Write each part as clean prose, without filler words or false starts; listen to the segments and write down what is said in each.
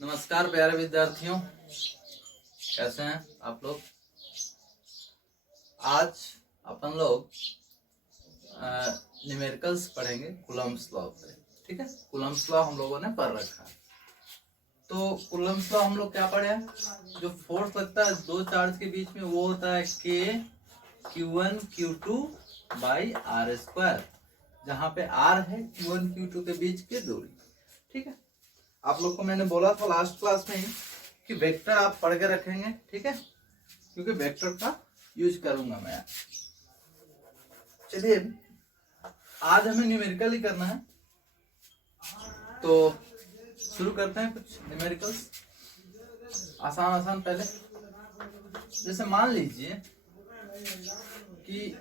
नमस्कार प्यारे विद्यार्थियों, कैसे हैं आप लोग। आज अपन लोग न्यूमेरिकल्स पढ़ेंगे कूलम्ब्स लॉ पे। ठीक है, कूलम्ब्स लॉ हम लोगों ने पढ़ रखा है। तो कूलम्ब्स लॉ हम लोग क्या पढ़े हैं, जो फोर्स लगता है दो चार्ज के बीच में वो होता है के Q1 Q2 by are square, जहाँ पे आर है Q1 Q2 के बीच की दूरी। ठीक है, आप लोग को मैंने बोला था लास्ट क्लास में ही कि वेक्टर आप पढ़ के रखेंगे। ठीक है, क्योंकि वेक्टर का यूज करूंगा मैं। चलिए, आज हमें न्यूमेरिकल ही करना है, तो शुरू करते हैं कुछ न्यूमेरिकल्स आसान आसान। पहले जैसे मान लीजिए कि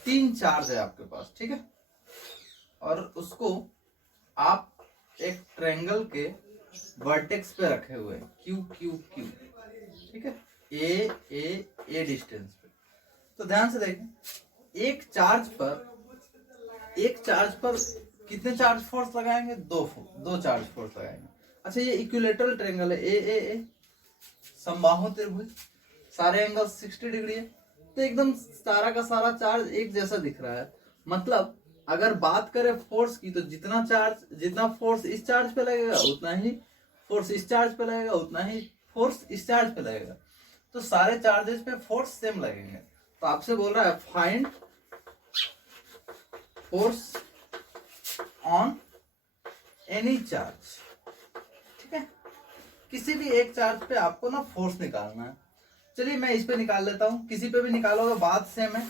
3 चार्ज है आपके पास, ठीक है, और उसको आप एक ट्रायंगल के वर्टेक्स पे रखे हुए हैं क्यू क्यू क्यू, ठीक है, ए डिस्टेंस पे। तो ध्यान से देखें, एक चार्ज पर कितने चार्ज फोर्स लगाएंगे? दो चार्ज फोर्स लगाएंगे। अच्छा, ये इक्विलेटरल ट्रायंगल है, ए समबाहु त्रिभुज, सारे एंगल 60 डिग्री है, तो एकदम सारा का सारा चार्ज एक जैसा दिख रहा है। मतलब अगर बात करें फोर्स की, तो जितना फोर्स इस चार्ज पे लगेगा उतना ही फोर्स इस चार्ज पे लगेगा, उतना ही फोर्स इस चार्ज पे लगेगा। तो सारे चार्जेस पे फोर्स सेम लगेंगे। तो आपसे बोल रहा है find force on any charge. ठीक है, किसी भी एक चार्ज पे आपको ना फोर्स निकालना है। चलिए मैं इस पे निकाल लेता हूं, किसी पे भी निकालोगे बात सेम है।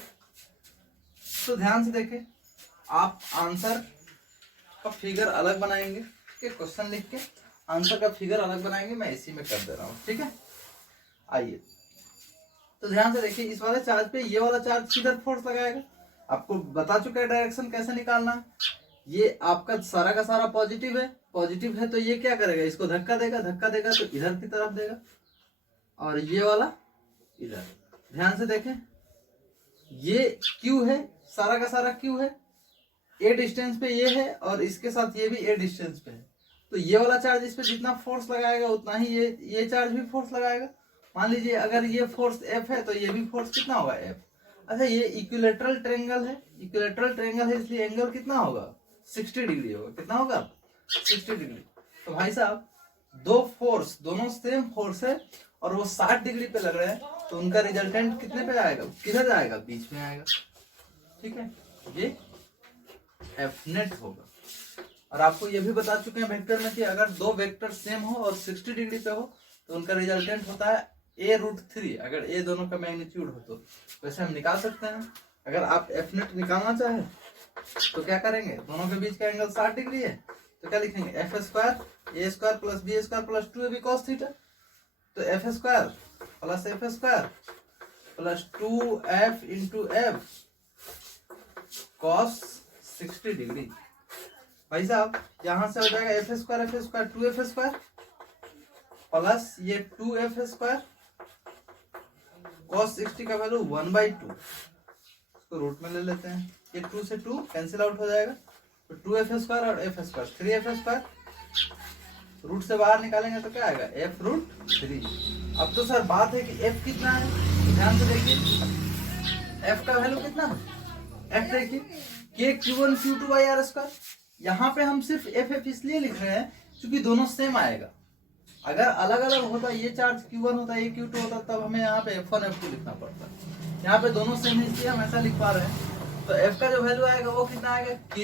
तो ध्यान से देखें, आप आंसर का फिगर अलग बनाएंगे, ठीक है, क्वेश्चन लिख के आंसर का फिगर अलग बनाएंगे, मैं इसी में कर दे रहा हूं। ठीक है, आइए, तो ध्यान से देखिए, इस वाले चार्ज पे ये वाला चार्ज किधर फोर्स लगाएगा, आपको बता चुका है डायरेक्शन कैसे निकालना है। ये आपका सारा का सारा पॉजिटिव है, तो ये क्या करेगा, इसको धक्का देगा तो इधर की तरफ देगा, और ये वाला इधर। ध्यान से देखें, ये Q है, सारा का सारा Q है, ए डिस्टेंस पे ये है, और इसके साथ ये भी ए डिस्टेंस पे है। तो ये वाला चार्ज इस पे जितना फोर्स लगाएगा उतना ही ये चार्ज भी फोर्स लगाएगा। मान लीजिए अगर ये फोर्स F है, तो ये भी फोर्स कितना होगा, F। अच्छा, ये इक्विलेटरल ट्रायंगल है, इसलिए एंगल कितना होगा, 60 डिग्री होगा। कितना होगा, 60 डिग्री। तो भाई साहब, दो फोर्स दोनों सेम फोर्स है और वो 60 डिग्री पे लग रहे हैं, तो उनका रिजल्टेंट कितने पे आएगा, किधर जाएगा, बीच में आएगा। ठीक है, ये एफ नेट होगा। और आपको ये भी बता चुके हैं वेक्टर में कि अगर दो वेक्टर सेम हो और 60 डिग्री पे हो तो उनका रिजल्टेंट होता है a√3, अगर a दोनों का मैग्नीट्यूड हो तो। वैसे हम निकाल सकते हैं। अगर आप एफ नेट निकालना चाहे तो क्या करेंगे, दोनों के बीच का एंगल 60 डिग्री है, तो क्या लिखेंगे, F square A square plus B square plus 2ab cos theta. तो F square plus F square plus 2f into F cos 60 degree. भाई साहब, यहां से हो जाएगा F square 2f square plus ये 2f स्क्वायर cos 60 का वैल्यू 1/2, इसको रूट में ले लेते हैं। ये 2 से 2 कैंसिल आउट हो जाएगा, तो 2f स्क्वायर और f square 3f square. Root से बाहर निकालेंगे तो क्या आएगा, f√3। अब तो सर बात है कि f कितना है, तो ध्यान से देखिए f का वैल्यू कितना है। f देखिए k Q1 Q2 by are square. यहाँ पे हम सिर्फ एफ इसलिए लिख रहे हैं क्योंकि दोनों सेम आएगा। अगर अलग अलग होता, ये चार्ज Q1 होता, ये Q2 होता, तब हमें यहाँ पे F1 F2 लिखना पड़ता। यहाँ पे दोनों सेम है इसलिए हम ऐसा लिख पा रहे हैं। तो F का जो वैल्यू आएगा वो कितना आएगा, K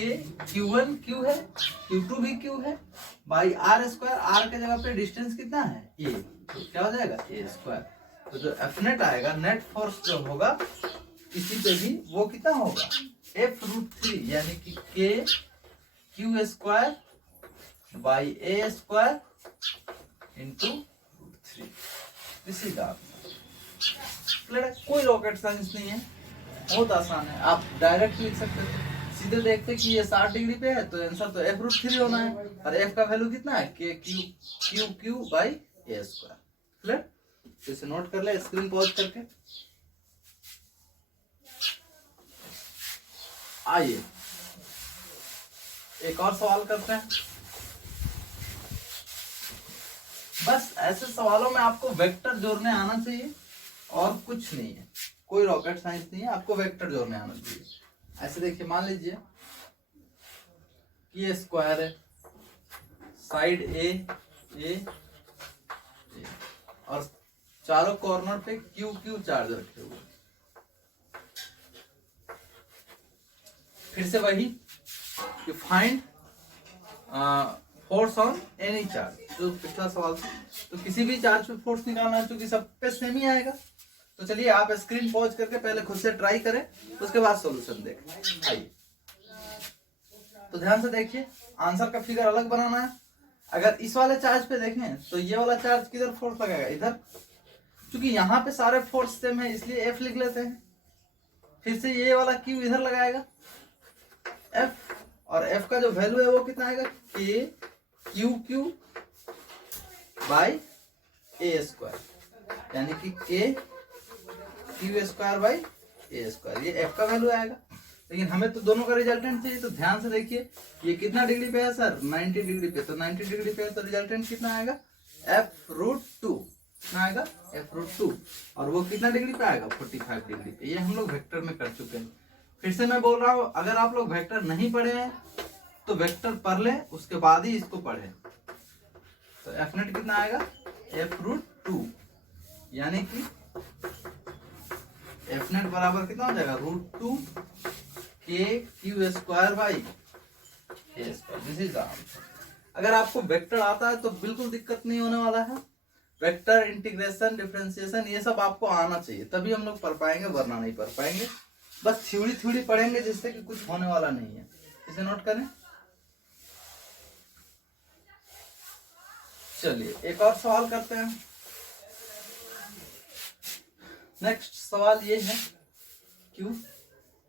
Q1 Q है, Q2 भी Q है, बाई आर स्क्वायर। आर के जगह पे डिस्टेंस कितना है, A, तो क्या हो जाएगा, A स्क्वायर। तो जो F नेट आएगा, नेट फोर्स जो होगा किसी पे भी, वो कितना होगा, F√3, यानी कि K Q square by A square into 3। इसी का कोई रॉकेट साइंस नहीं है, बहुत आसान है, आप डायरेक्ट लिख सकते थे। सीधे देखते कि ये 60 डिग्री पे है तो आंसर तो F√3 होना है, और F का वैल्यू कितना है, Q by A square. Clear, तो इसे नोट कर ले, स्क्रीन पॉज करके। आइए एक और सवाल करते हैं। बस ऐसे सवालों में आपको वेक्टर जोड़ने आना चाहिए और कुछ नहीं है, कोई रॉकेट साइंस नहीं है, आपको वेक्टर जोड़ने आना चाहिए। ऐसे देखिए, मान लीजिए कि ये स्क्वायर है, साइड ए और चारों कॉर्नर पे क्यू क्यू चार्ज रखे हुए। फिर से वही कि find force on any charge, जो पिछला सवाल था। तो किसी भी चार्ज पे फोर्स निकालना है, क्योंकि सब पे सेम ही आएगा। तो चलिए आप स्क्रीन पॉज करके पहले खुद से ट्राई करें, उसके बाद सॉल्यूशन देखें। आइए, तो ध्यान से देखिए, आंसर का फिगर अलग बनाना है। अगर इस वाले चार्ज पे देखें तो ये वाला चार्ज किधर फोर्स लगाएगा, इधर। क्योंकि यहाँ पे सारे फोर्स सेम है, इसलिए एफ लिख लेते हैं। फिर से ये वाला क्यू इधर लगाएगा, एफ, और एफ का जो वैल्यू है वो कितना आएगा, के Q Q by A square, यानी कि के Q square by A square, ये एफ का वैल्यू आएगा। लेकिन हमें तो दोनों का रिजल्टेंट चाहिए। तो ध्यान से देखिए, ये कितना डिग्री पे है सर, 90 डिग्री पे। तो 90 डिग्री पे है तो रिजल्टेंट कितना आएगा, f√2, कितना आएगा, f√2। और वो कितना डिग्री पे आएगा, 45 डिग्री पे। ये हम लोग वेक्टर में कर चुके हैं। फिर से मैं बोल रहा हूँ, अगर आप लोग वेक्टर नहीं पढ़े हैं तो वेक्टर पढ़ लें, उसके बाद ही इसको पढ़ें। तो एफ नेट कितना आएगा, f√2, यानी कि एफ नेट बराबर कितना हो जाएगा, √2 के Q square by A square. This is the answer. अगर आपको वेक्टर आता है तो बिल्कुल दिक्कत नहीं होने वाला है। वेक्टर, इंटीग्रेशन, डिफरेंशिएशन, ये सब आपको आना चाहिए, तभी हम लोग पढ़ पाएंगे, वरना नहीं पढ़ पाएंगे। बस थ्योरी थ्योरी पढ़ेंगे, जिससे कि कुछ होने वाला नहीं है। इसे नोट करें। चलिए एक और सवाल करते हैं। नेक्स्ट सवाल ये है, क्यू,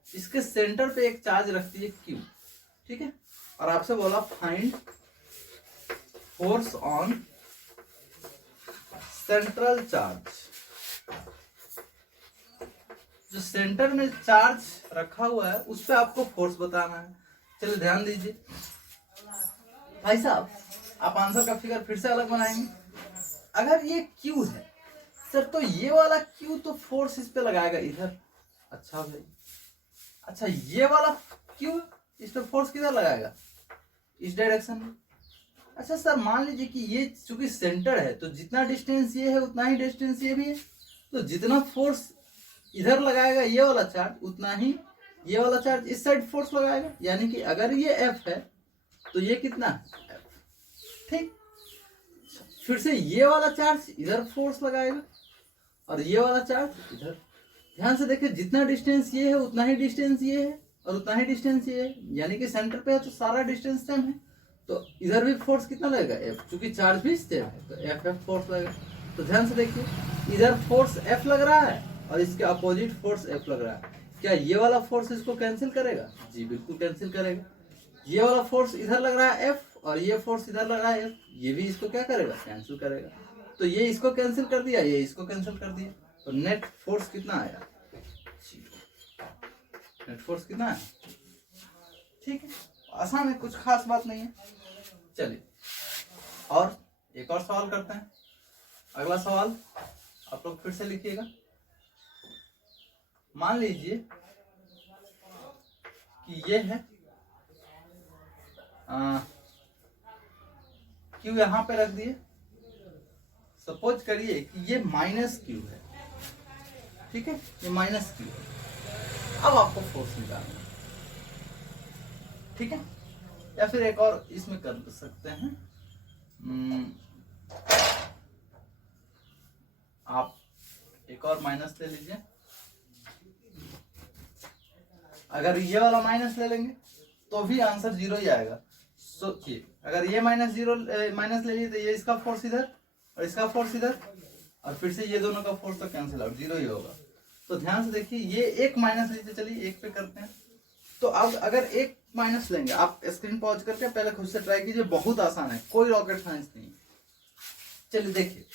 इसके सेंटर पे एक चार्ज रखती है क्यू, ठीक है, और आपसे बोला find force on central charge. जो सेंटर में चार्ज रखा हुआ है उस पे आपको फोर्स बताना है। चलिए ध्यान दीजिए भाई साहब, आप आंसर का फिगर फिर से अलग बनाएंगे। अगर ये क्यू है सर, तो ये वाला क्यू तो फोर्स इस पे लगाएगा इधर। अच्छा भाई, अच्छा ये वाला क्यू इस पे फोर्स किधर लगाएगा, इस डायरेक्शन में। अच्छा सर, मान लीजिए कि ये चूंकि सेंटर है तो जितना डिस्टेंस ये है उतना ही डिस्टेंस ये भी है। तो जितना फोर्स इधर लगाएगा ये वाला चार्ज, उतना ही ये वाला चार्ज इस साइड फोर्स लगाएगा। यानी कि अगर ये एफ है तो ये कितना है, एफ, ठीक। फिर से ये वाला चार्ज इधर फोर्स लगाएगा और ये वाला चार्ज इधर। ध्यान से देखिए, जितना डिस्टेंस ये है उतना ही डिस्टेंस ये है और उतना ही डिस्टेंस ये है, यानी कि सेंटर पे है तो सारा डिस्टेंस सेम है। तो इधर भी फोर्स कितना लगेगा, एफ, क्योंकि चार्ज भी सेम है तो एफ फोर्स लगेगा। तो ध्यान से देखिए, इधर फोर्स एफ लग रहा है और इसके अपोजिट फोर्स एफ लग रहा है। क्या ये वाला फोर्स इसको कैंसिल करेगा, जी बिल्कुल कैंसिल करेगा। ये वाला फोर्स इधर लग रहा है एफ और ये फोर्स इधर लग रहा है एफ, ये भी इसको क्या करेगा, कैंसिल करेगा। तो ये इसको कैंसिल कर दिया, ये इसको कैंसिल कर दिया, तो नेट फोर्स कितना आया, नेट फोर्स कितना है, ठीक है। आसान है, कुछ खास बात नहीं है। चलिए और एक और सवाल करते हैं। अगला सवाल आप लोग फिर से लिखिएगा। मान लीजिए कि ये है क्यू यहां पे रख दिए। सपोज करिए कि ये माइनस क्यू है, ठीक है, ये माइनस क्यू है। अब आपको फोर्स निकालना है, ठीक है। या फिर एक और इसमें कर सकते हैं, आप एक और माइनस ले लीजिए। अगर ये वाला माइनस ले लेंगे तो भी आंसर 0 ही आएगा। सोचिए, अगर ये माइनस ले लिए तो ये इसका फोर्स इधर और इसका फोर्स इधर, और फिर से ये दोनों का फोर्स तो कैंसिल आउट, 0 ही होगा। तो ध्यान से देखिए, ये एक माइनस लीजिए, चलिए एक पे करते हैं। तो अब अगर एक माइनस लेंगे, आप स्क्रीन पॉज करके पहले खुद से ट्राई कीजिए, बहुत आसान है, कोई रॉकेट साइंस नहीं। चलिए देखिए,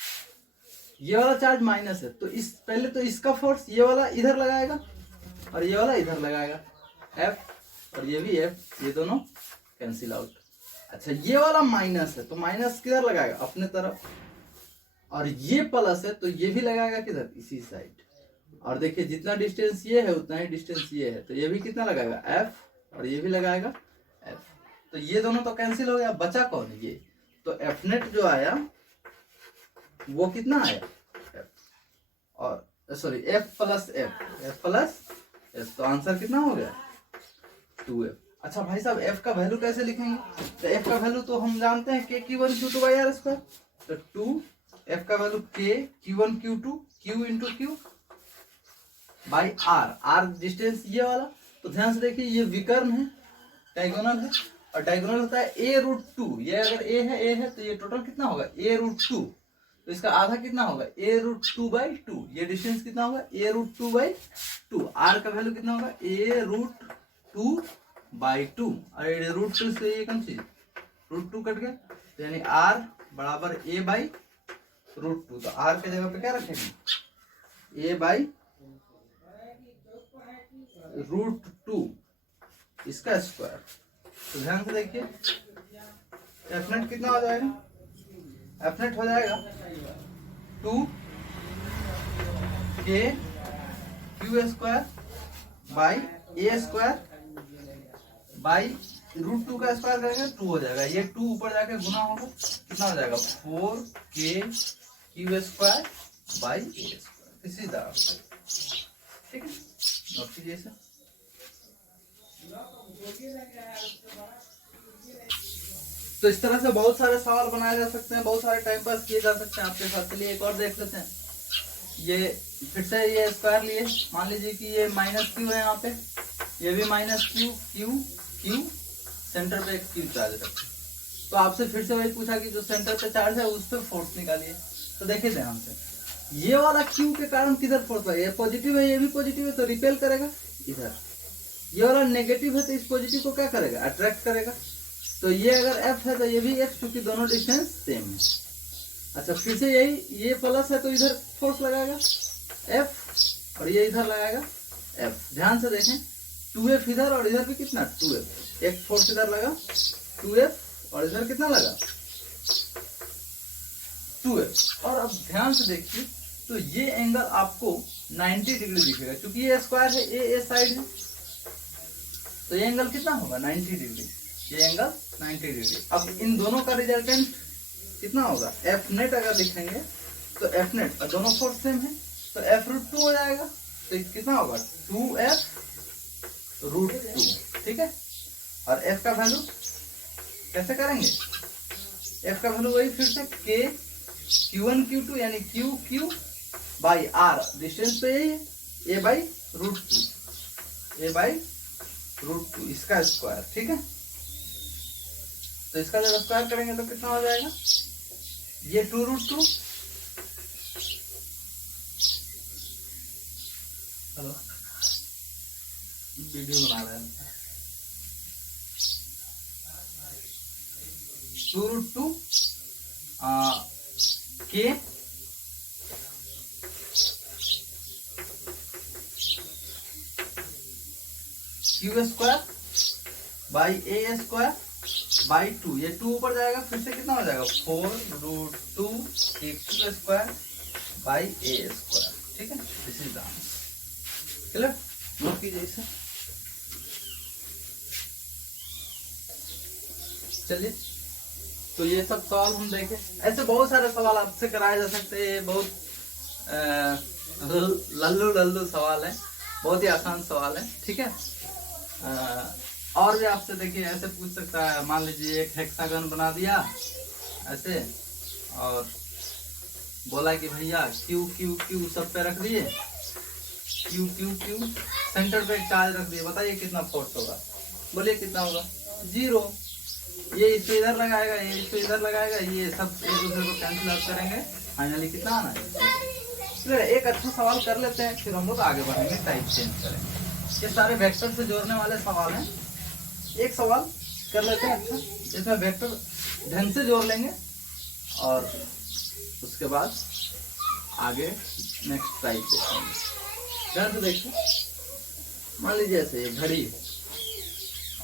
ये वाला चार्ज माइनस है तो इस पहले तो इसका फोर्स ये वाला इधर लगाएगा और ये वाला इधर लगाएगा, एफ, और ये भी एफ, ये दोनों कैंसिल आउट। अच्छा ये वाला माइनस है तो माइनस किधर लगाएगा, अपने तरफ, और ये प्लस है तो ये भी लगाएगा किधर, इसी साइड। और देखिए जितना डिस्टेंस ये है उतना ही डिस्टेंस ये है, तो ये भी कितना लगाएगा एफ, और ये भी लगाएगा एफ। तो ये दोनों तो कैंसिल हो गया, बचा कौन, ये। तो एफ नेट जो आया वो कितना आया एफ, और सॉरी एफ प्लस एफ, तो आंसर कितना हो गया 2f। अच्छा भाई साहब एफ का वैल्यू कैसे लिखेंगे, तो एफ का वैल्यू तो हम जानते हैं के Q1 Q2 by are square, तो 2 एफ का वैल्यू के Q1 Q2 Q into q by r distance ये वाला। तो ध्यान से देखिए ये विकर्ण है, डायगोनल है, और डायगोनल होता है a√2। ये अगर a है तो ये टोटल कितना होगा a√2, तो इसका आधा कितना होगा a√2 बाई 2। ये डिस्टेंस कितना होगा a√2 बाई 2। आर का वैल्यू कितना होगा a√2 बाई 2, और √2 से ये कौन चीज √2 कट गया, तो यानी r बराबर a बाई √2। तो r के जगह पे क्या रखेंगे a बाई √2 इसका स्क्वायर। तो ध्यान से देखिए एफ नेट कितना हो जाएगा, एफ नेट हो जाएगा 2 के Q square by A square by √2 का स्क्वायर करेंगे 2 हो जाएगा, ये 2 ऊपर जाके गुना होगा, कितना हो जाएगा 4 के Q square by A square. इसी तरह ठीक है, नोट कीजिए इसे। तो इस तरह से बहुत सारे सवाल बनाए जा सकते हैं, बहुत सारे टाइम पास किए जा सकते हैं आपके साथ। चलिए एक और देख लेते हैं। ये फिर से ये स्क्वायर लिए, मान लीजिए कि ये माइनस क्यू है, यहाँ पे ये भी minus Q, Q Q, centre पे एक क्यू चार्ज रखें। तो आपसे फिर से वही पूछा कि जो सेंटर पे चार्ज है उस पर फोर्स निकालिए। तो देखिए ध्यान से, ये वाला क्यू के कारण किधर फोर्स है, ये पॉजिटिव है ये भी पॉजिटिव है, तो रिपेल करेगा इधर। ये वाला नेगेटिव है तो इस पॉजिटिव को क्या करेगा, अट्रैक्ट करेगा। तो ये अगर एफ है तो ये भी एफ, क्योंकि दोनों डिस्टेंस सेम है। अच्छा फिर से यही, ये प्लस है तो इधर फोर्स लगाएगा एफ, और ये इधर लगाएगा एफ। ध्यान से देखें 2f इधर और इधर भी कितना 2f, एक फोर्स इधर लगा 2f और इधर कितना लगा 2f। और अब ध्यान से देखिए तो ये एंगल आपको 90 डिग्री दिखेगा, क्योंकि ये स्क्वायर है, ए साइड है, तो ये एंगल कितना होगा 90 डिग्री, ये एंगल 90 डिग्री। अब इन दोनों का रिजल्टेंट कितना होगा, एफ नेट अगर लिखेंगे तो एफ नेट, दोनों फोर्स सेम है तो f√2 हो जाएगा, तो कितना होगा 2f√2। ठीक है, और f का वैल्यू कैसे करेंगे, f का वैल्यू वही फिर से k Q1 Q2 यानी Q बाई r, डिस्टेंस तो यही है, a बाई √2 इसका स्क्वायर। ठीक है, तो इसका जब स्क्वायर करेंगे तो कितना हो जाएगा, ये 2√2, हेलो वीडियो बना रहे हैं, 2√2 के Q square by A square by 2, ये 2 ऊपर जाएगा फिर से कितना हो जाएगा 4√2 के Q square by A square. ठीक है, this is the answer. Clear, note कीजिए इसे। चलिए, तो ये सब सवाल हम देखें, ऐसे बहुत सारे सवाल आपसे कराए जा सकते हैं, बहुत लल्लू सवाल है, बहुत ही आसान सवाल है। ठीक है, और भी आपसे देखिए ऐसे पूछ सकता है, मान लीजिए एक हेक्सागन बना दिया ऐसे और बोला कि भैया क्यू क्यू क्यू सब पे रख दिए, क्यू क्यू क्यू सेंटर पे एक चार्ज रख दिए, बताइए कितना फोर्स होगा, बोलिए कितना होगा 0। ये इस पे इधर लगाएगा, ये इस पे इधर लगाएगा, ये सब एक दूसरे को कैंसिल आउट करेंगे, फाइनली कितना आना है। चलिए एक अच्छा सवाल कर लेते हैं, फिर हम लोग आगे बढ़ेंगे, टाइप चेंज करेंगे। ये सारे वेक्टर से जोड़ने वाले सवाल हैं, एक सवाल कर लेते हैं अच्छा, इसमें वेक्टर ढंग से जोड़ लेंगे और उसके बाद आगे नेक्स्ट टाइप देखेंगे। ध्यान से देखिए, मान लीजिए ऐसे ये घड़ी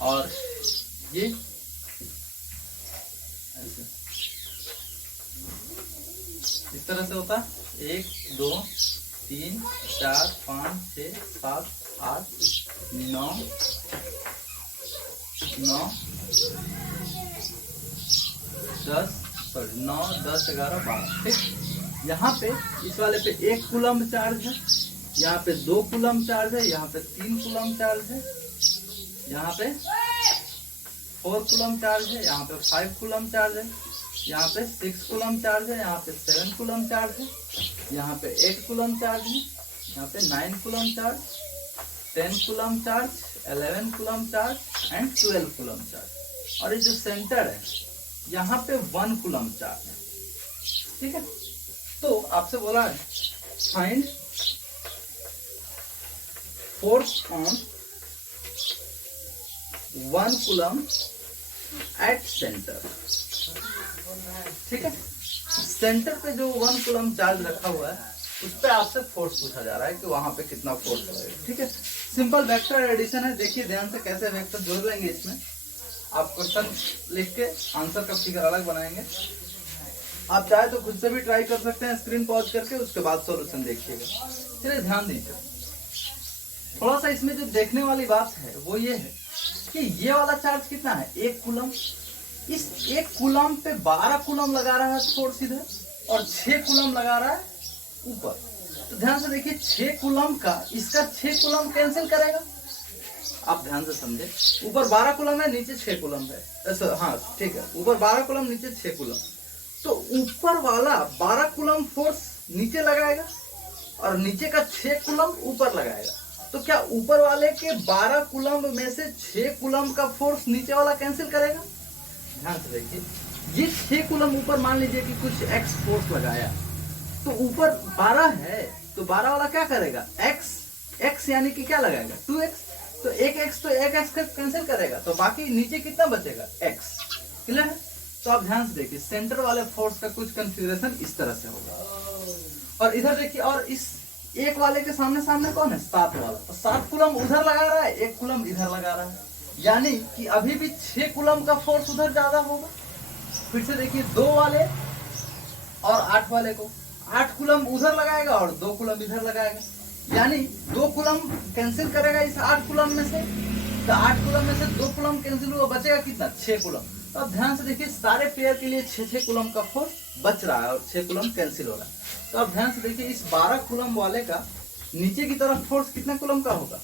और ये ऐसे इस तरह तरह से होता है 1 2 3 4 5 6 7 8 9 10 11 12। ठीक, यहाँ पे इस वाले पे 1 कूलम्ब चार्ज है, यहाँ पे 2 कूलम्ब चार्ज है, यहाँ पे 3 कूलम्ब चार्ज है, यहाँ पे 4 कूलम्ब चार्ज है, यहाँ पे 5 कूलम्ब चार्ज है, यहाँ पे 6 कूलम्ब चार्ज है, यहाँ पे 7 कूलम्ब चार्ज है, यहाँ पे 8 कूलम्ब चार्ज है, यहाँ पे 9 coulomb charge, 10 coulomb charge, 11 coulomb charge and 12 coulomb charge. और ये जो सेंटर है यहाँ पे 1 कूलम्ब चार्ज है। ठीक है, तो आपसे बोला है find force on 1 coulomb at centre. ठीक है, सेंटर पे जो 1 कूलम्ब चार्ज रखा हुआ है उस पे आपसे फोर्स पूछा जा रहा है कि वहां पे कितना फोर्स लगेगा। ठीक है, सिंपल वेक्टर एडिशन है। देखिए ध्यान से कैसे वेक्टर जोड़ लेंगे। इसमें आप क्वेश्चन लिख के आंसर का फिगर अलग बनाएंगे। आप चाहे तो खुद से भी ट्राई कर सकते हैं स्क्रीन पॉज करके, उसके बाद सॉल्यूशन देखिएगा। चलिए ध्यान दीजिए, थोड़ा सा इसमें जो देखने वाली बात है वो ये है कि ये वाला चार्ज कितना है 1 कूलम्ब। इस 1 कूलम्ब पे 12 कूलम्ब लगा रहा है फोर्स इधर और 6 कूलम्ब लगा रहा है ऊपर। तो ध्यान से देखिए 6 कूलम्ब का इसका 6 कूलम्ब कैंसिल करेगा। आप ध्यान से समझे, ऊपर 12 कूलम्ब है, नीचे 6 कूलम्ब है। ऐसा हाँ ठीक है, ऊपर 12 कूलम्ब नीचे 6 कूलम्ब। तो ऊपर वाला 12 कूलम्ब फोर्स नीचे लगाएगा और नीचे का 6 कूलम्ब ऊपर लगाएगा। तो क्या ऊपर वाले के 12 कूलम्ब में से 6 कूलम्ब का फोर्स नीचे वाला कैंसिल करेगा। ध्यान से देखिए, ये 6 कूलम्ब ऊपर मान लीजिए कि कुछ एक्स फोर्स लगाया, तो ऊपर 12 है तो 12 वाला क्या करेगा एक्स यानी कि क्या लगाएगा 2x। तो 1x तो 1x कैंसिल करेगा, तो बाकी नीचे कितना बचेगा x। क्लियर है। तो आप ध्यान से देखिए सेंटर वाले फोर्स का कुछ कंफिगरेशन इस तरह से होगा। और इधर देखिए, और इस एक वाले के सामने सामने कौन है 7 वाला, तो 7 कूलम्ब उधर लगा रहा है, 1 कूलम्ब इधर लगा रहा है, यानी कि अभी भी 6 कूलम्ब का फोर्स उधर ज्यादा होगा। फिर से देखिए 2 वाले और 8 वाले को 8 कूलम्ब उधर लगाएगा और 2 कूलम्ब इधर लगाएगा, यानी 2 कूलम्ब कैंसिल करेगा इस 8 कूलम्ब में से। तो 8 कूलम्ब में से 2 कूलम्ब कैंसिल हुआ, बचेगा कितना 6 कूलम्ब। तो अब ध्यान से देखिए सारे पेयर के लिए 6 कूलम्ब का फोर्स बच रहा है और 6 कूलम्ब कैंसिल हो रहा है। तो अब ध्यान से देखिए इस 12 कूलम्ब वाले का नीचे की तरफ फोर्स कितना कूलम्ब का होगा,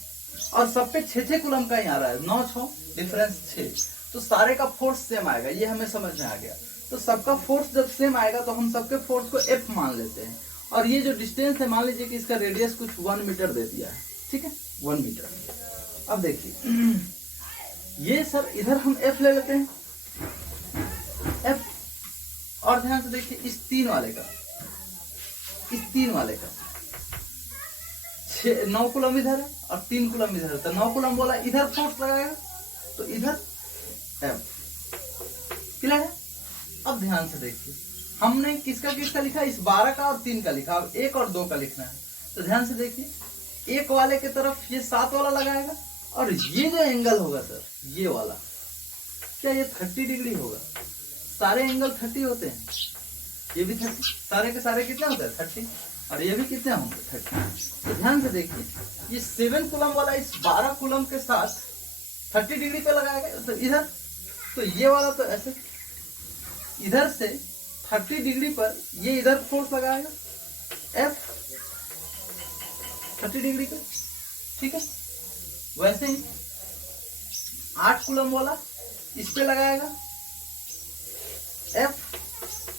और सब पे 6 कूलम्ब का ही आ रहा है, 9 6 डिफरेंस 6। तो सारे का फोर्स सेम आएगा, ये हमें समझ में आ गया। तो सबका फोर्स जब सेम आएगा तो हम सबके फोर्स को F मान लेते हैं। और ये जो डिस्टेंस है मान लीजिए कि इसका रेडियस कुछ 1 मीटर दे दिया है। ठीक है, 1 मीटर। अब देखिए ये सर इधर हम F ले लेते हैं F। और ध्यान से देखिए इस 3 वाले का 9 कूलम्ब इधर है और 3 कूलम्ब इधर है, तो 9 कूलम्ब वाला इधर फोर्स लगाएगा, तो इधर F। क्लियर है। अब ध्यान से देखिए हमने किसका किसका लिखा, इस 12 का और 3 का लिखा, अब 1 और 2 का लिखना है। तो ध्यान से देखिए 1 वाले के तरफ ये 7 वाला लगाएगा, और ये जो एंगल होगा सर ये वाला, क्या ये 30 डिग्री होगा। सारे एंगल 30 होते हैं, ये भी 30, सारे के सारे कितने होते हैं 30, और ये भी कितने होंगे 30। तो ध्यान से देखिए ये 7 कूलम्ब वाला इस 12 कूलम्ब के साथ 30 डिग्री पे लगाएगा, तो इधर, तो ये वाला तो ऐसे इधर से 30 डिग्री पर ये इधर फोर्स लगाएगा F 30 डिग्री पे। ठीक है, वैसे ही 8 कूलम्ब वाला इस पे लगाएगा F,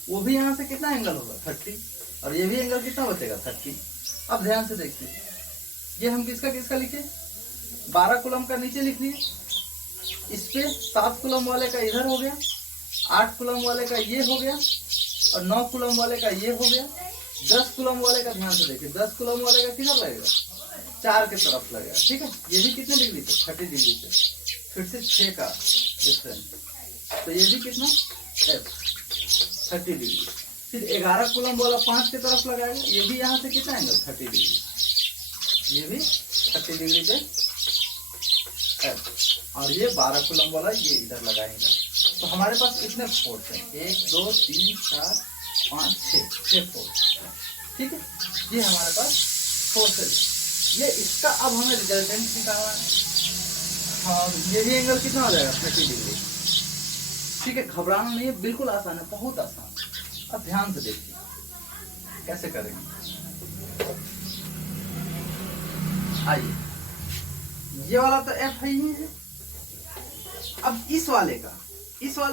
वो भी यहाँ से कितना एंगल होगा 30, और ये भी एंगल कितना बचेगा 30। अब ध्यान से देखिए ये हम किसका किसका लिखे, 12 कूलम्ब का नीचे लिख लिए, इस पे 7 कूलम्ब वाले का इधर हो गया, 8 कूलम्ब वाले का ये हो गया, और 9 कूलम्ब वाले का ये हो गया। 10 कूलम्ब वाले का ध्यान से देखिए 10 कूलम्ब वाले का किधर लगेगा 4 के तरफ लगेगा। ठीक है, ये भी कितने डिग्री पे 30 डिग्री पे, फिर से 6 का डिफरेंस, तो ये भी कितना F 30 डिग्री। फिर 11 कूलम्ब वाला 5 के तरफ लगाएगा, ये भी यहाँ से कितना एंगल 30 डिग्री, ये भी 30 डिग्री पे F, और ये 12 कूलम्ब वाला ये इधर लगाएंगे। तो हमारे पास कितने फोर्स हैं 1 2 3 4 5 6 फोर्स, ठीक है। ये हमारे पास फोर्सेज है। ये इसका अब हमें रिजल्टेंट निकालना है। हाँ, ये भी एंगल कितना हो जाएगा 30 डिग्री, ठीक है। घबराना नहीं है, बिल्कुल आसान है, बहुत आसान। अब ध्यान से देखिए कैसे करेंगे। आइए, ये वाला तो एफ है ही है। अब इस वाले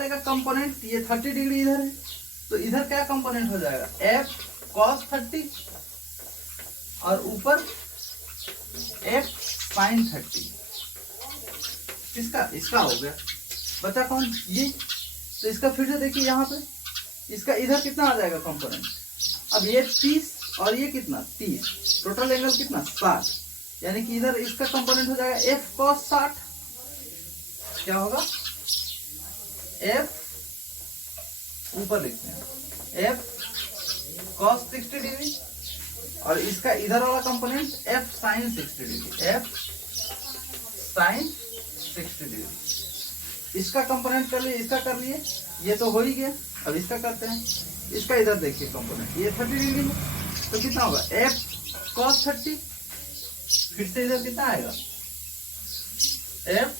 का कंपोनेंट ये 30 डिग्री इधर है, तो इधर क्या कंपोनेंट हो जाएगा एफ कॉस 30 और ऊपर एफ साइन 30। इसका हो गया, बचा कौन ये। तो इसका फिर से देखिए यहाँ पे, इसका इधर कितना आ जाएगा कंपोनेंट। अब ये 30 और ये कितना 30, टोटल एंगल कितना 60, यानी कि इधर इसका कंपोनेंट हो जाएगा एफ कॉस 60। क्या होगा एफ, ऊपर लिखते हैं एफ कॉस 60 डिग्री और इसका इधर वाला component F sine 60 degree, F sine 60 degree. इसका कंपोनेंट कर लिए, इसका कर लिए, ये तो हो ही गया। अब इसका करते हैं, इसका इधर देखिए कंपोनेंट ये 30 डिग्री में, तो कितना होगा एफ कॉस 30, फिर से इधर कितना आएगा एफ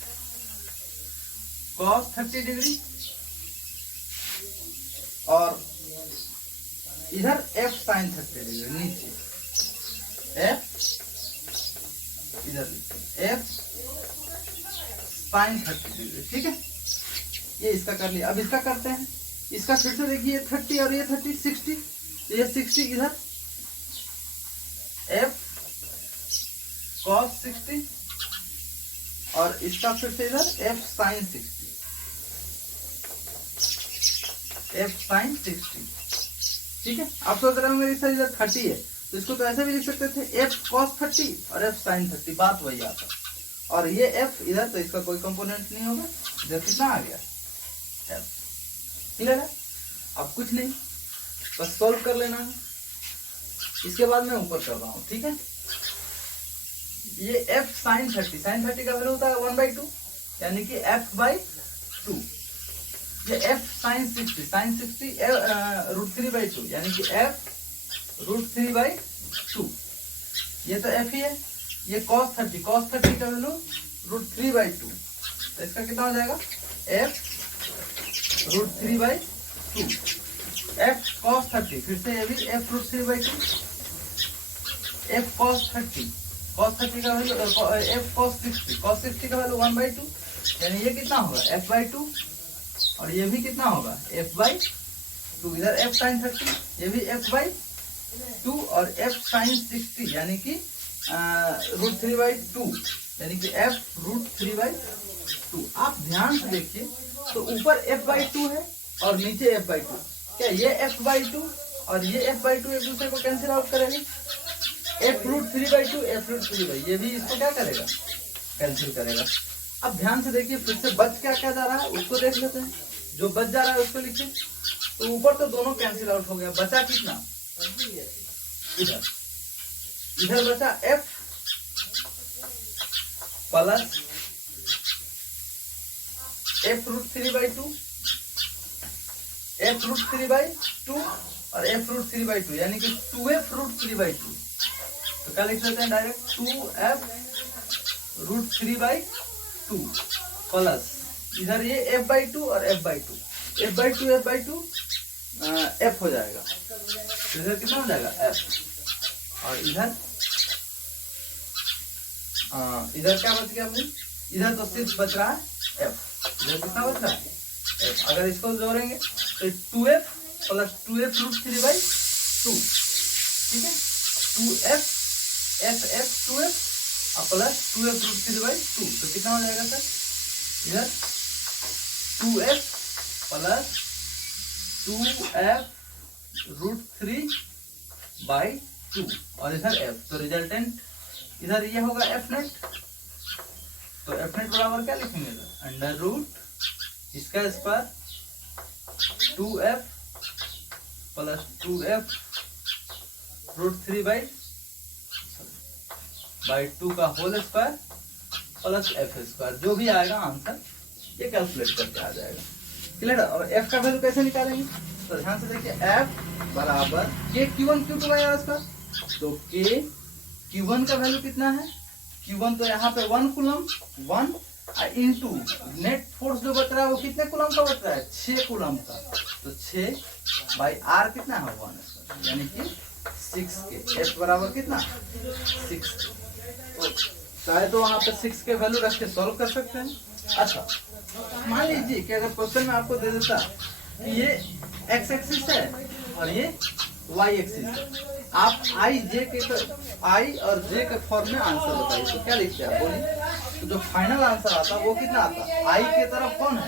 कॉस 30 डिग्री और इधर एफ साइन 30 डिग्री नीचे, एफ इधर एफ साइन 30 डिग्री, ठीक है। ये इसका कर लिया। अब इसका करते हैं, इसका फिर से देखिए 30 और ये 30 60, ये 60 इधर एफ कॉस 60 और इसका फिर से इधर एफ साइन 60, एफ साइन 60, ठीक है। आप सोच रहे होंगे सर इधर 30 है, तो इसको तो ऐसे भी लिख सकते थे एफ कॉस 30 और एफ साइन 30, बात वही आता। और ये एफ इधर, तो इसका कोई कंपोनेंट नहीं होगा, इधर कितना आ गया एफ, क्लियर है। अब कुछ नहीं, बस सॉल्व कर लेना है। इसके बाद मैं ऊपर कर रहा हूँ, ठीक है। ये एफ साइन 30, साइन 30 का वैल्यू होता है 1/2, यानी कि एफ बाई 2। ये एफ साइन 60, साइन 60 √3/2, यानी कि एफ √3/2। ये तो एफ ही है। ये cos 30, cos 30 का वैल्यू √3/2, तो इसका कितना हो जाएगा एफ √3/2, एफ cos 30, फिर से ये भी एफ √3/2, एफ cos 30, cos 30 का वैल्यू एफ cos 60, cos 60 का वैल्यू 1/2, यानी ये कितना होगा f/2 और ये भी कितना होगा f/2। इधर f sin 30, ये भी f/2 और f sin 60, यानी कि √3/2, यानी कि f √3/2। आप ध्यान से देखिए, तो ऊपर f/2 है और नीचे f/2। क्या ये f/2 और ये f/2 एक दूसरे को कैंसिल आउट करेंगे, f √3/2 f √3/2, ये भी इसको क्या करेगा कैंसिल करेगा। अब ध्यान से देखिए, फिर से बच क्या क्या जा रहा है उसको देख लेते हैं। जो बच जा रहा है उसको लिखिए। तो ऊपर तो दोनों कैंसिल आउट हो गया, बचा कितना इधर, इधर बचा f प्लस f √3/2, f √3/2 और f √3/2, यानी कि 2f √3/2। तो क्या लिख सकते हैं डायरेक्ट 2f √3/2 प्लस इधर ये f/2 और f/2, f/2 f हो जाएगा, तो इधर कितना हो जाएगा f, और इधर क्या बच गया भाई, इधर तो सिर्फ बच रहा है f, इधर कितना बच रहा है f। अगर इसको जोड़ेंगे तो 2f प्लस 2f √3/2, ठीक है। 2f f 2f plus 2f √3/2, तो कितना हो जाएगा सर, इधर 2f प्लस 2f √3/2 और इधर f, तो रिजल्टेंट इधर ये होगा f नेट। तो f नेट बराबर क्या लिखेंगे सर, अंडर रूट इसका स्क्वायर 2f प्लस 2f √3/2 का whole square plus f square, जो भी आएगा आंसर ये कैलकुलेट करके आ जाएगा, क्लियर। और f का वैल्यू कैसे निकालेंगे, तो ध्यान से देखिए F बराबर के Q1 Q2 by are square. तो के Q1 का वैल्यू कितना है, Q1 तो यहाँ पे 1 कूलम 1 इंटू नेट फोर्स जो बच रहा है वो कितने कूलम का बच रहा है, 6 कूलम का। तो 6 बाई आर कितना है 1 यानी कि 6 के। F बराबर कितना 6। तो चाहे तो वहां पे 6 के वैल्यू रख के सॉल्व कर सकते हैं। अच्छा मान लीजिए कि अगर क्वेश्चन में आपको दे देता कि ये x एक्सिस है और ये y एक्सिस है, आप i और j के फॉर्म में आंसर बताइए, तो क्या लिखते हैं आप बोलिए। तो जो फाइनल आंसर आता है वो कितना आता है, i के तरफ कौन है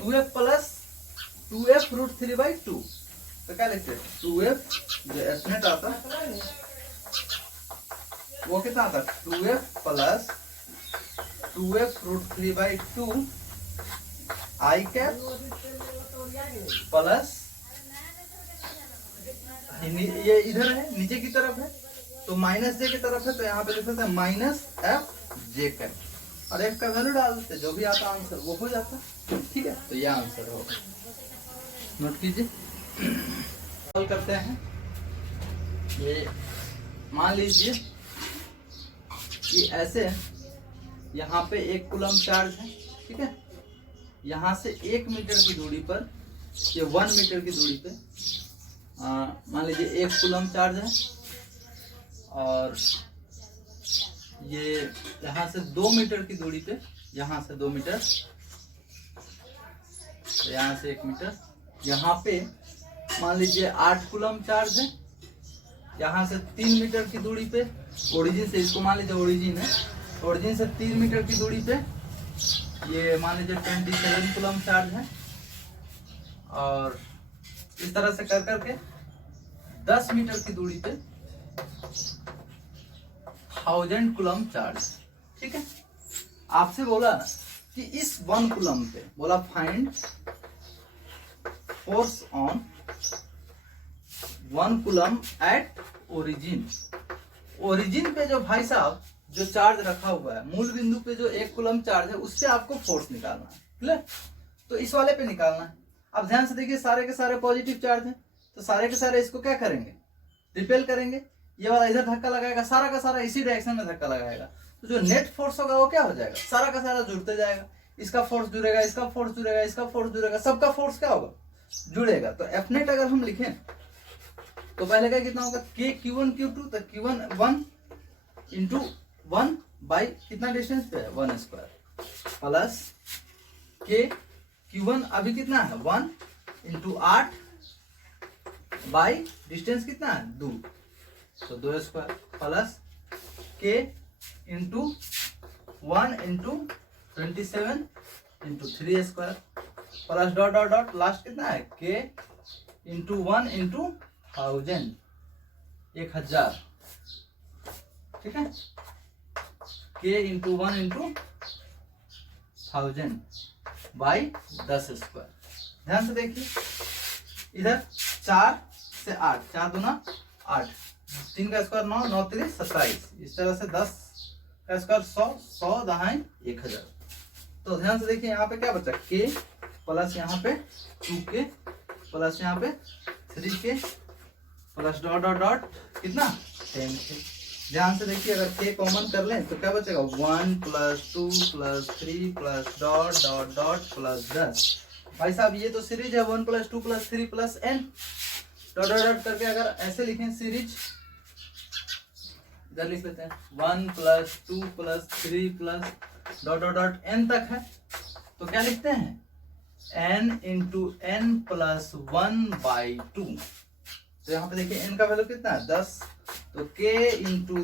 2f plus 2f root 3 by 2। तो क्या लिखते हैं 2f जो एस्टिमेट आता वो कितना आता 2f plus 2f root 3 by 2 i cap plus ये इधर है नीचे की तरफ है तो माइनस जे की तरफ है, तो यहाँ पे लिख सकते हैं माइनस एफ जे कैप और एफ का वैल्यू डाल देते, जो भी आता आंसर वो हो जाता। ठीक है, तो ये आंसर होगा, नोट कीजिए। सॉल्व करते हैं। ये मान लीजिए कि ऐसे यहाँ पे 1 कूलम चार्ज है, ठीक है, यहाँ से 1 मीटर की दूरी पर, ये 1 मीटर की दूरी पे मान लीजिए 1 कूलम चार्ज है और ये यहाँ से 2 मीटर की दूरी पे, यहाँ से 2 मीटर, तो यहाँ से 1 मीटर, यहाँ पे मान लीजिए 8 कूलम चार्ज है, यहाँ से 3 मीटर की दूरी पे, ओरिजिन से, इसको मान लीजिए ओरिजिन है, ओरिजिन से 3 मीटर की दूरी पे ये मान लीजिए 27 कूलम चार्ज है और इस तरह से कर करके 10 मीटर की दूरी पे 1000 कूलम चार्ज। ठीक है, आपसे बोला ना कि इस 1 कूलम पे बोला find force on 1 coulomb at origin. Origin पे जो भाई साहब जो चार्ज रखा हुआ है, मूल बिंदु पे जो 1 कूलम चार्ज है उससे आपको फोर्स निकालना है, क्लियर। तो इस वाले पे निकालना है। अब ध्यान से देखिए सारे के सारे पॉजिटिव चार्ज हैं, तो सारे के सारे इसको क्या करेंगे, रिपेल करेंगे। ये वाला इधर धक्का लगाएगा, सारा का सारा इसी डायरेक्शन में धक्का लगाएगा, तो जो नेट फोर्स होगा वो क्या हो जाएगा, सारा का सारा जुड़ते जाएगा। इसका फोर्स जुड़ेगा, इसका फोर्स जुड़ेगा, इसका फोर्स जुड़ेगा, सबका फोर्स क्या होगा, जुड़ेगा। तो एफ नेट अगर हम लिखें तो पहले का कितना होगा, के Q1 Q2, तो Q1 1 इंटू 1 बाई कितना डिस्टेंस पे है 1 स्क्वायर प्लस के Q1 अभी कितना है 1 इंटू 8 बाई डिस्टेंस कितना है 2, तो 2 स्क्वायर प्लस के into 1 into 27 into 3 square plus dot dot dot last कितना है के इंटू 1 इंटू 1000, ठीक है, के इंटू 1 इंटू 1000 बाई 10 स्क्वायर। ध्यान से देखिए इधर 4 से 8, 4 दूना 8, 3 का स्क्वायर 9, 9 3 27, इस तरह से 10 का स्क्वायर 100, 100 दहाई 1000। तो ध्यान से देखिए यहाँ पे क्या बचा, के प्लस यहाँ पे 2k प्लस यहाँ पे 3k plus dot dot dot कितना 10k। ध्यान से देखिए अगर k कॉमन कर लें तो क्या बचेगा 1 plus 2 plus 3 plus dot dot dot plus 10। भाई साहब ये तो सीरीज है 1 plus 2 plus 3 plus n, dot dot dot करके अगर ऐसे लिखें सीरीज, इधर लिख लेते हैं 1 plus 2 plus 3 plus dot dot dot n तक है, तो क्या लिखते हैं n into n plus 1 by 2। तो यहाँ पे देखिए n का वैल्यू कितना है 10, तो k इंटू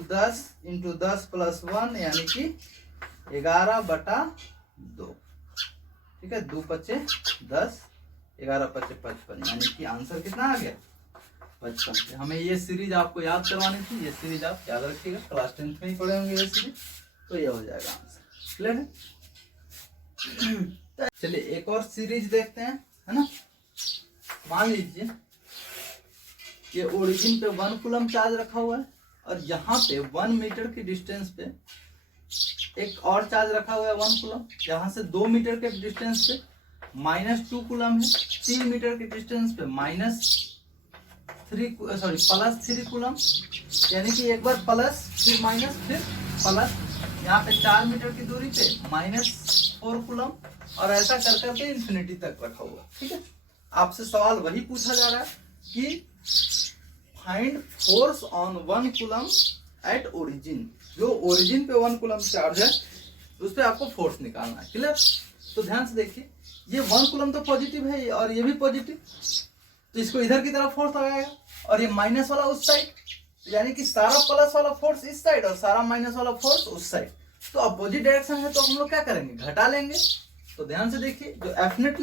10 प्लस 1 यानी कि 11/2। ठीक है, 2 पच्चे 10, 11 पच्चे 55, यानी कि आंसर कितना आ गया 55। हमें ये सीरीज आपको याद करवानी थी, ये सीरीज आप याद रखिएगा, क्लास 10th में ही पढ़े होंगे ये सीरीज, तो ये हो जाएगा आंसर, क्लियर है। चलिए एक और सीरीज देखते हैं, है ना। मान लीजिए ये ओरिजिन पे 1 कूलम चार्ज रखा हुआ है और यहाँ पे 1 मीटर की डिस्टेंस पे एक और चार्ज रखा हुआ है 1 कूलम, यहाँ से 2 मीटर के डिस्टेंस पे -2 कूलम है, 3 मीटर के डिस्टेंस पे +3 कूलम, यानी कि एक बार प्लस फिर माइनस फिर प्लस। यहाँ पे 4 मीटर की दूरी पे -4 कूलम, और ऐसा कर करके इन्फिनिटी तक रखा हुआ। ठीक है, आपसे सवाल वही पूछा जा रहा है कि find force on 1 coulomb at origin. जो ओरिजिन पे 1 कूलम चार्ज है उस पे आपको फोर्स निकालना है। क्लियर? तो ध्यान से देखिए, ये 1 कूलम तो पॉजिटिव है और ये भी पॉजिटिव, तो इसको इधर की तरफ फोर्स लगाएगा, और ये माइनस वाला उस साइड, यानी कि सारा प्लस वाला फोर्स इस साइड और सारा माइनस वाला फोर्स उस साइड। तो अपोजिट डायरेक्शन है तो हम लोग क्या करेंगे, घटा लेंगे। तो ध्यान से देखिए, जो एफ नेट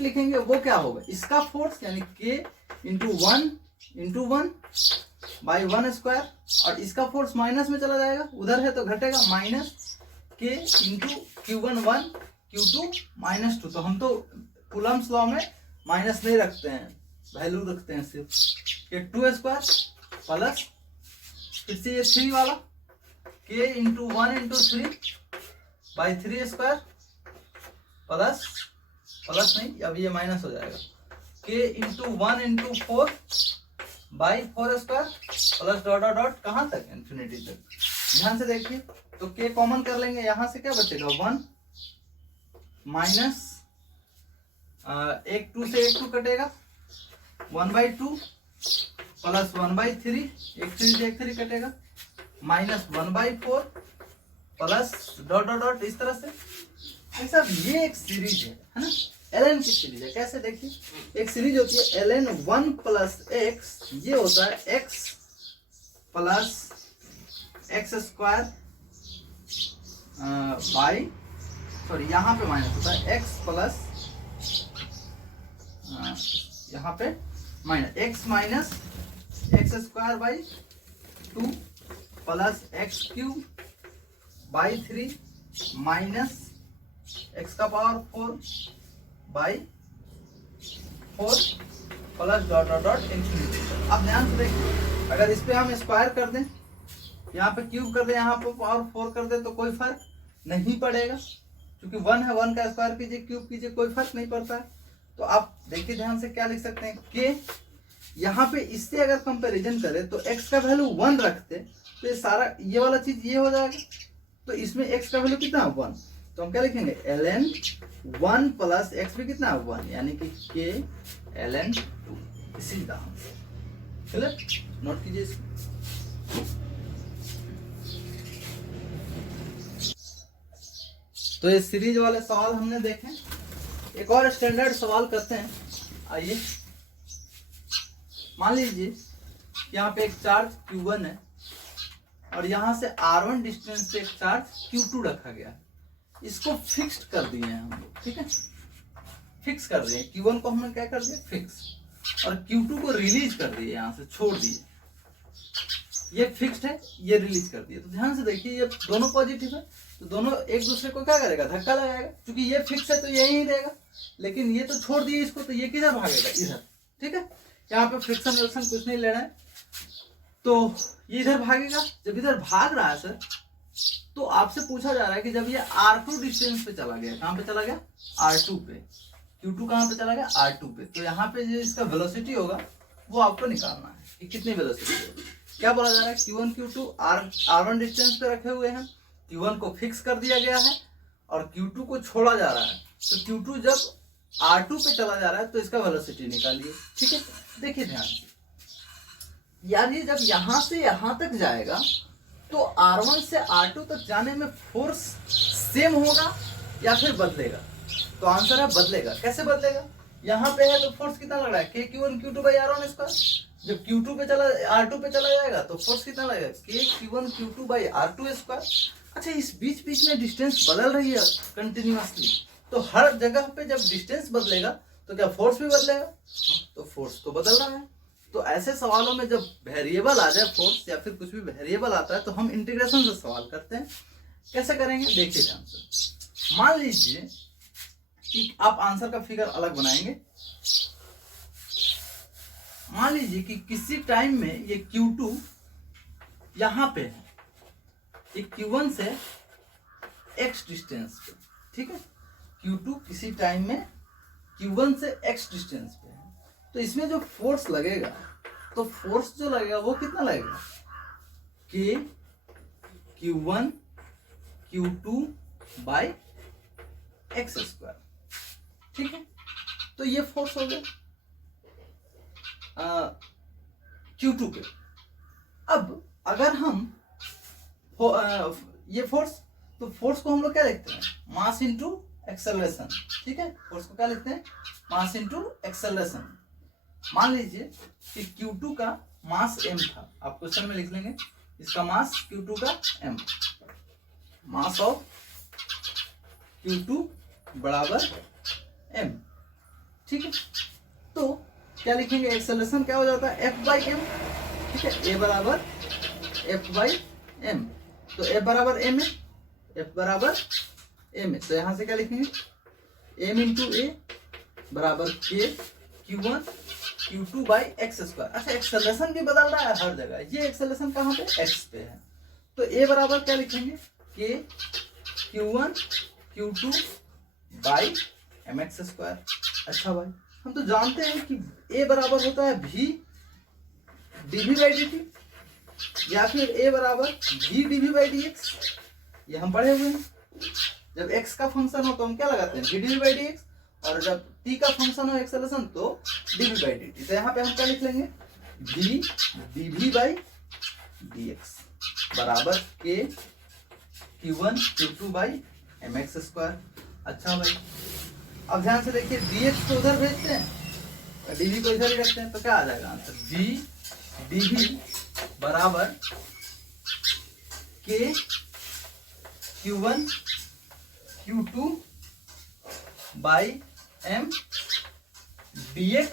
लिखेंगे वो क्या होगा, इसका फोर्स यानी K into one by 1 square, और इसका फोर्स माइनस में चला जाएगा, उधर है तो घटेगा, -K इंटू Q1 1 Q2 -2। तो हम तो कूलम्स लॉ में माइनस नहीं रखते हैं, वैल्यू रखते हैं सिर्फ। ये 2 स्क्वायर प्लस फिर से ये 3 वाला K into 1 into 3 by 3 square plus नहीं, अब ये माइनस हो जाएगा, K into 1 into 4 by 4 square plus dot dot dot कहाँ तक, इन्फिनिटी तक। ध्यान से देखिए, तो K कॉमन कर लेंगे, यहां से क्या बचेगा 1 माइनस एक 2 से एक 2 कटेगा, 1/2 प्लस 1/3, एक 3 से एक 3 कटेगा, minus 1/4 plus dot dot dot इस तरह से। ऐसा ये एक सीरीज है ना, ln की सीरीज है। कैसे देखिए, एक सीरीज होती है ln 1 प्लस x, ये होता है x plus x square by, sorry यहाँ पे माइनस होता है x प्लस, यहाँ पे minus x minus x square by 2 plus x cube by 3 minus x का power 4 by 4 plus dot dot dot infinity. अब ध्यान से देखिए, अगर इस पे हम स्क्वायर कर दें, यहाँ पे क्यूब कर दें, यहाँ पे पावर 4 कर दें, तो कोई फर्क नहीं पड़ेगा, क्योंकि 1 है, 1 का स्क्वायर कीजिए क्यूब कीजिए कोई फर्क नहीं पड़ता है। तो आप देखिए ध्यान से क्या लिख सकते हैं, के यहाँ पे इससे अगर कंपैरिजन करें तो x का वैल्यू 1 रखते तो ये सारा ये वाला चीज ये हो जाएगा, तो इसमें x का वैल्यू कितना है 1, तो हम क्या लिखेंगे ln 1 प्लस x भी कितना है 1, यानी कि k ln 2। सीधा आंसर, नोट कीजिए इसको। तो ये सीरीज वाले सवाल हमने देखे, एक और स्टैंडर्ड सवाल करते हैं। आइए, मान लीजिए यहाँ पे एक चार्ज Q1 है और यहाँ से R1 डिस्टेंस पे एक चार्ज Q2 रखा गया है, इसको फिक्स्ड कर दिए हैं हम लोग। ठीक है, फिक्स कर दिए, Q1 को हमने क्या कर दिया फिक्स, और Q2 को रिलीज कर दिए, यहाँ से छोड़ दिए। ये फिक्स्ड है, ये रिलीज कर दिए। तो ध्यान से देखिए, ये दोनों पॉजिटिव है तो दोनों एक दूसरे को क्या करेगा, धक्का लगाएगा, क्योंकि ये फिक्स है तो यही रहेगा, लेकिन ये तो छोड़ दिए इसको, तो ये किधर भागेगा, इधर। ठीक है, यहाँ पे फ्रिक्शन विक्शन कुछ नहीं लेना है, तो ये इधर भागेगा। जब इधर भाग रहा है सर, तो आपसे पूछा जा रहा है कि जब ये R2 डिस्टेंस पे चला गया, कहाँ पे चला गया, R2 पे, Q2 कहाँ पे चला गया, R2 पे, तो यहाँ पे जो इसका वेलोसिटी होगा वो आपको निकालना है कि कितनी वेलोसिटी होगी। क्या बोला जा रहा है, Q1 Q2 R1 डिस्टेंस पे रखे हुए हैं, Q1 को फिक्स कर दिया गया है और Q2 को छोड़ा जा रहा है, तो Q2 जब R2 पे चला जा रहा है तो इसका वेलोसिटी निकालिए। ठीक है, देखिए ध्यान से, यानी जब यहाँ से यहाँ तक जाएगा तो R1 से R2 तक जाने में फोर्स सेम होगा या फिर बदलेगा, तो आंसर है बदलेगा। कैसे बदलेगा, यहाँ पे है तो फोर्स कितना लग रहा है, K Q1 Q2 by R1 square. जब Q2 पे चला R2 पे चला जाएगा तो फोर्स कितना लगेगा, K Q1 Q2 by R2 square. अच्छा, इस बीच बीच में डिस्टेंस बदल रही है कंटिन्यूअसली, तो हर जगह पे जब डिस्टेंस बदलेगा तो क्या फोर्स भी बदलेगा, तो फोर्स तो बदल रहा है। तो ऐसे सवालों में जब वेरिएबल आ जाए फोर्स या फिर कुछ भी वेरिएबल आता है तो हम इंटीग्रेशन से सवाल करते हैं। कैसे करेंगे, देखिए ध्यान से। मान लीजिए कि आप आंसर का फिगर अलग बनाएंगे। मान लीजिए कि किसी टाइम में ये Q2 यहां पे है, ये Q1 से x डिस्टेंस पे, ठीक है, Q2 किसी टाइम में Q1 से x डिस्टेंस पे है, तो इसमें जो फोर्स लगेगा, तो फोर्स जो लगेगा वो कितना लगेगा, K Q1 Q2 by x square. ठीक है, तो ये फोर्स हो गया Q2 पे। अब अगर हम ये फोर्स, तो फोर्स को हम लोग क्या लिखते हैं, मास इंटू एक्सेलरेशन। ठीक है, फोर्स को क्या लिखते हैं, मास इंटू एक्सेलरेशन। मान लीजिए कि Q2 का मास m था, आप क्वेश्चन में लिख लेंगे इसका मास Q2 का m, मास ऑफ Q2 बराबर m। ठीक है, तो क्या लिखेंगे, एक्सेलरेशन क्या हो जाता है, F बाई m। ठीक है, A बराबर F बाई m, तो F बराबर m है, F बराबर m है, तो यहां से क्या लिखेंगे, m इंटू ए बराबर K Q1 Q2 by x square. अच्छा, एक्सेलरेशन भी बदल रहा है हर जगह, ये एक्सेलरेशन कहाँ पे, x पे है, तो a बराबर क्या लिखेंगे, K Q1 Q2 by mx square. अच्छा भाई, हम तो जानते हैं कि a बराबर होता है v dv बाई dt, या फिर a बराबर v dv बाई dx, ये हम पढ़े हुए हैं। जब x का फंक्शन हो तो हम क्या लगाते हैं, v dv बाई dx, और जब t का फंक्शन हो एक्सेलरेशन तो dv बाई dt। तो यहाँ पे हम क्या लिख लेंगे, v dv बाई dx बराबर k Q1 Q2 by mx square. अच्छा भाई, अब ध्यान से देखिए, dx को उधर भेजते हैं, dv को इधर ही रखते हैं, तो क्या आ जाएगा आंसर, v dv बराबर k Q1 Q2 by m dx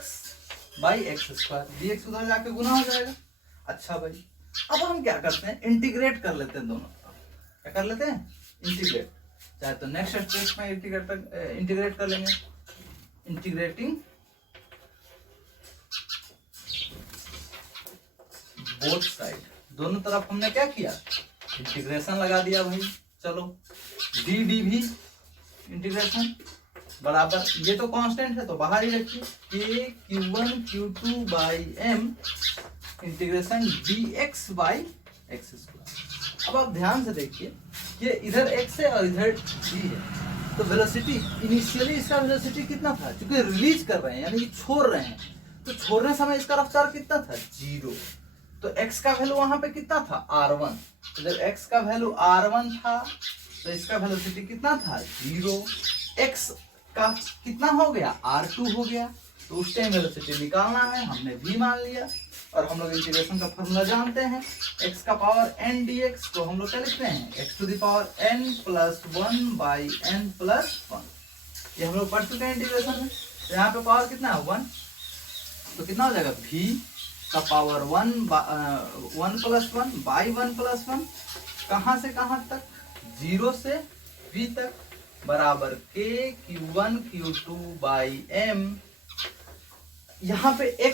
by x square. dx उधर जाके गुना हो जाएगा। अच्छा भाई, अब हम क्या करते हैं, इंटीग्रेट कर लेते हैं दोनों तरफ। क्या कर लेते हैं, इंटीग्रेट, चाहे तो नेक्स्ट स्टेप में इंटीग्रेट कर लेंगे। इंटीग्रेटिंग बोथ साइड, दोनों तरफ हमने क्या किया, इंटीग्रेशन लगा दिया भाई। चलो, डी डी भी इंटीग्रेशन बराबर, ये तो कांस्टेंट है तो बाहर ही रखिए, के Q1 Q2 by m integration dx by x square. अब आप ध्यान से देखिए, ये इधर x है और इधर g है, तो वेलोसिटी इनिशियली इसका वेलोसिटी कितना था, क्योंकि रिलीज कर रहे हैं यानी कि छोड़ रहे हैं, तो छोड़ने समय इसका रफ्तार कितना था, 0। तो x का वैल्यू वहां पे कितना था, r1, तो जब x का वैल्यू r1 था तो इसका वेलोसिटी कितना था, 0। x का कितना हो गया, r2 हो गया, तो उस टाइम वेलोसिटी निकालना है, हमने v मान लिया। और हम लोग इंटीग्रेशन का फॉर्मूला जानते हैं, x का पावर n dx को हम लोग क्या लिखते हैं, x to the power n plus 1 by n plus 1। ये हम लोग पढ़ चुके हैं इंटीग्रेशन में। तो यहाँ पे पावर कितना है, 1, तो कितना हो जाएगा, v का पावर 1 प्लस 1 बाई 1 प्लस 1, कहाँ से कहाँ तक, 0 से v तक, बराबर k Q1 Q2 by m। यहाँ पे x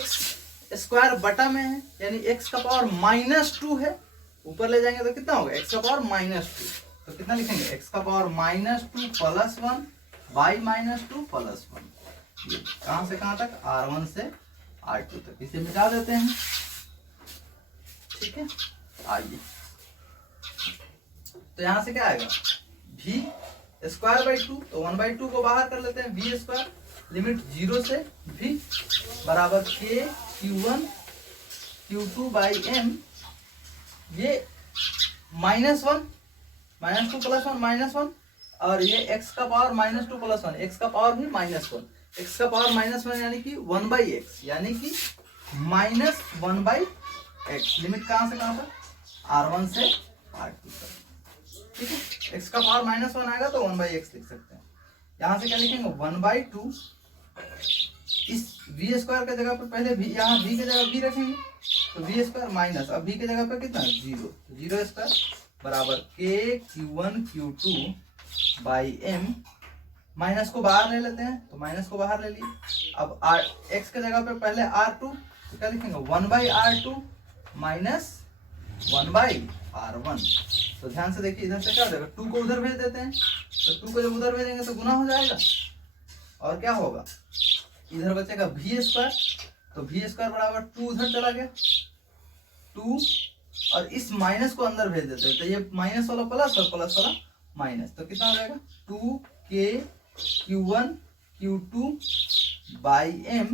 स्क्वायर बटा में है, यानी x का पावर -2 है, ऊपर ले जाएंगे तो कितना होगा, x का पावर -2, तो कितना लिखेंगे, x का पावर -2 प्लस 1 बाई -2 प्लस 1। ये कहाँ से कहाँ तक, r1 से r2 तक, इसे मिटा देते हैं। ठीक है, आइए, तो यहाँ से क्या आएगा, v स्क्वायर बाई 2, तो 1/2 को बाहर कर लेते हैं, v स्क्वायर लिमिट 0 से v बराबर k Q1 Q2 by m, ये -1 -2 प्लस 1 -1, और ये x का पावर -2 प्लस 1, x का पावर भी -1, x का पावर -1 यानी कि 1/x, यानी कि -1/x। लिमिट कहाँ से कहाँ तक, r1 से r2 तक। ठीक है, x का पावर -1 आएगा तो 1/x लिख सकते हैं। यहाँ से क्या लिखेंगे, 1/2, इस v स्क्वायर के जगह पर पहले v, यहाँ v के जगह v रखेंगे, तो v स्क्वायर माइनस, अब v के जगह पर कितना, 0, 0 स्क्वायर बराबर k Q1 Q2 by m। Minus को बाहर ले लेते हैं, तो माइनस को बाहर ले लिए। अब x के जगह पे पहले r2, तो क्या लिखेंगे, 1/r2 माइनस 1/r1। तो ध्यान से देखिए, इधर से क्या हो जाएगा, 2 को उधर भेज देते हैं, तो 2 को जब उधर भेजेंगे तो गुना हो जाएगा, और क्या होगा, इधर बचेगा v², तो v² बराबर 2 उधर चला गया 2, और इस माइनस को अंदर भेज देते हैं, तो ये माइनस वाला प्लस और प्लस वाला माइनस, तो कितना हो जाएगा 2k q1 q2/m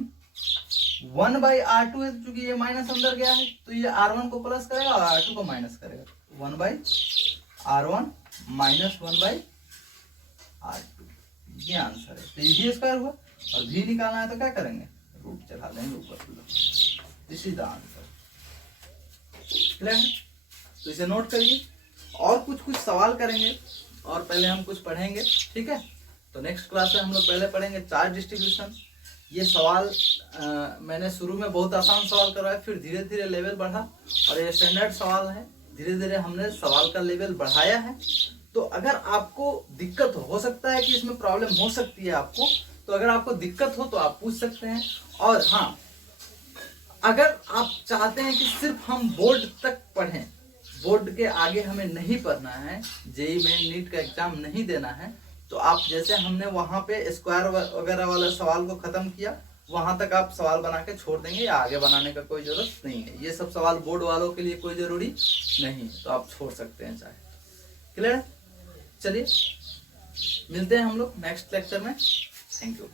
1/r2 है, चूंकि ये माइनस अंदर गया है तो ये r1 को प्लस करेगा और r2 को माइनस करेगा, 1/r1 माइनस 1/r2, ये आंसर है। तो ये v² हुआ, और v निकालना है तो क्या करेंगे, रूट चढ़ा देंगे ऊपर, this is the answer. Clear है? तो इसे नोट करिए, और कुछ सवाल करेंगे, और पहले हम कुछ पढ़ेंगे, ठीक है। तो नेक्स्ट क्लास में हम लोग पहले पढ़ेंगे चार्ज डिस्ट्रीब्यूशन। ये सवाल मैंने शुरू में बहुत आसान सवाल करवाया, फिर धीरे धीरे लेवल बढ़ा, और ये स्टैंडर्ड सवाल है, धीरे धीरे हमने सवाल का लेवल बढ़ाया है। तो अगर आपको दिक्कत हो सकता है कि इसमें प्रॉब्लम हो सकती है आपको, तो अगर आपको दिक्कत हो तो आप पूछ सकते हैं। और हाँ, अगर आप चाहते हैं कि सिर्फ हम बोर्ड तक पढ़ें, बोर्ड के आगे हमें नहीं पढ़ना है, जेईई मेन नीट का एग्जाम नहीं देना है, तो आप जैसे हमने वहां पे स्क्वायर वगैरह वाला सवाल को खत्म किया, वहां तक आप सवाल बना के छोड़ देंगे, या आगे बनाने का कोई जरूरत नहीं है। ये सब सवाल बोर्ड वालों के लिए कोई जरूरी नहीं, तो आप छोड़ सकते हैं चाहे। क्लियर? चलिए मिलते हैं हम लोग नेक्स्ट लेक्चर में। Thank you.